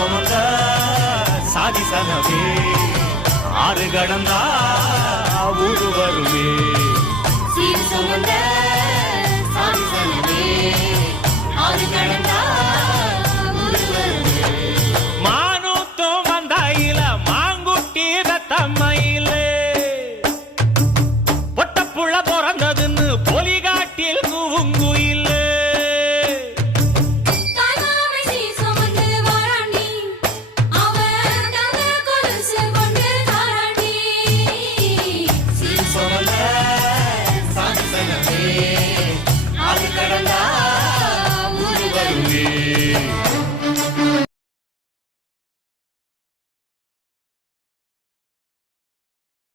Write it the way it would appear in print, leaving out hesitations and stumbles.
சுமந்த சாதி சனமே ஆறு கடந்தா ஊரு வருமே சீர் சுமந்த சாதி சனமே ஆறு கடந்தா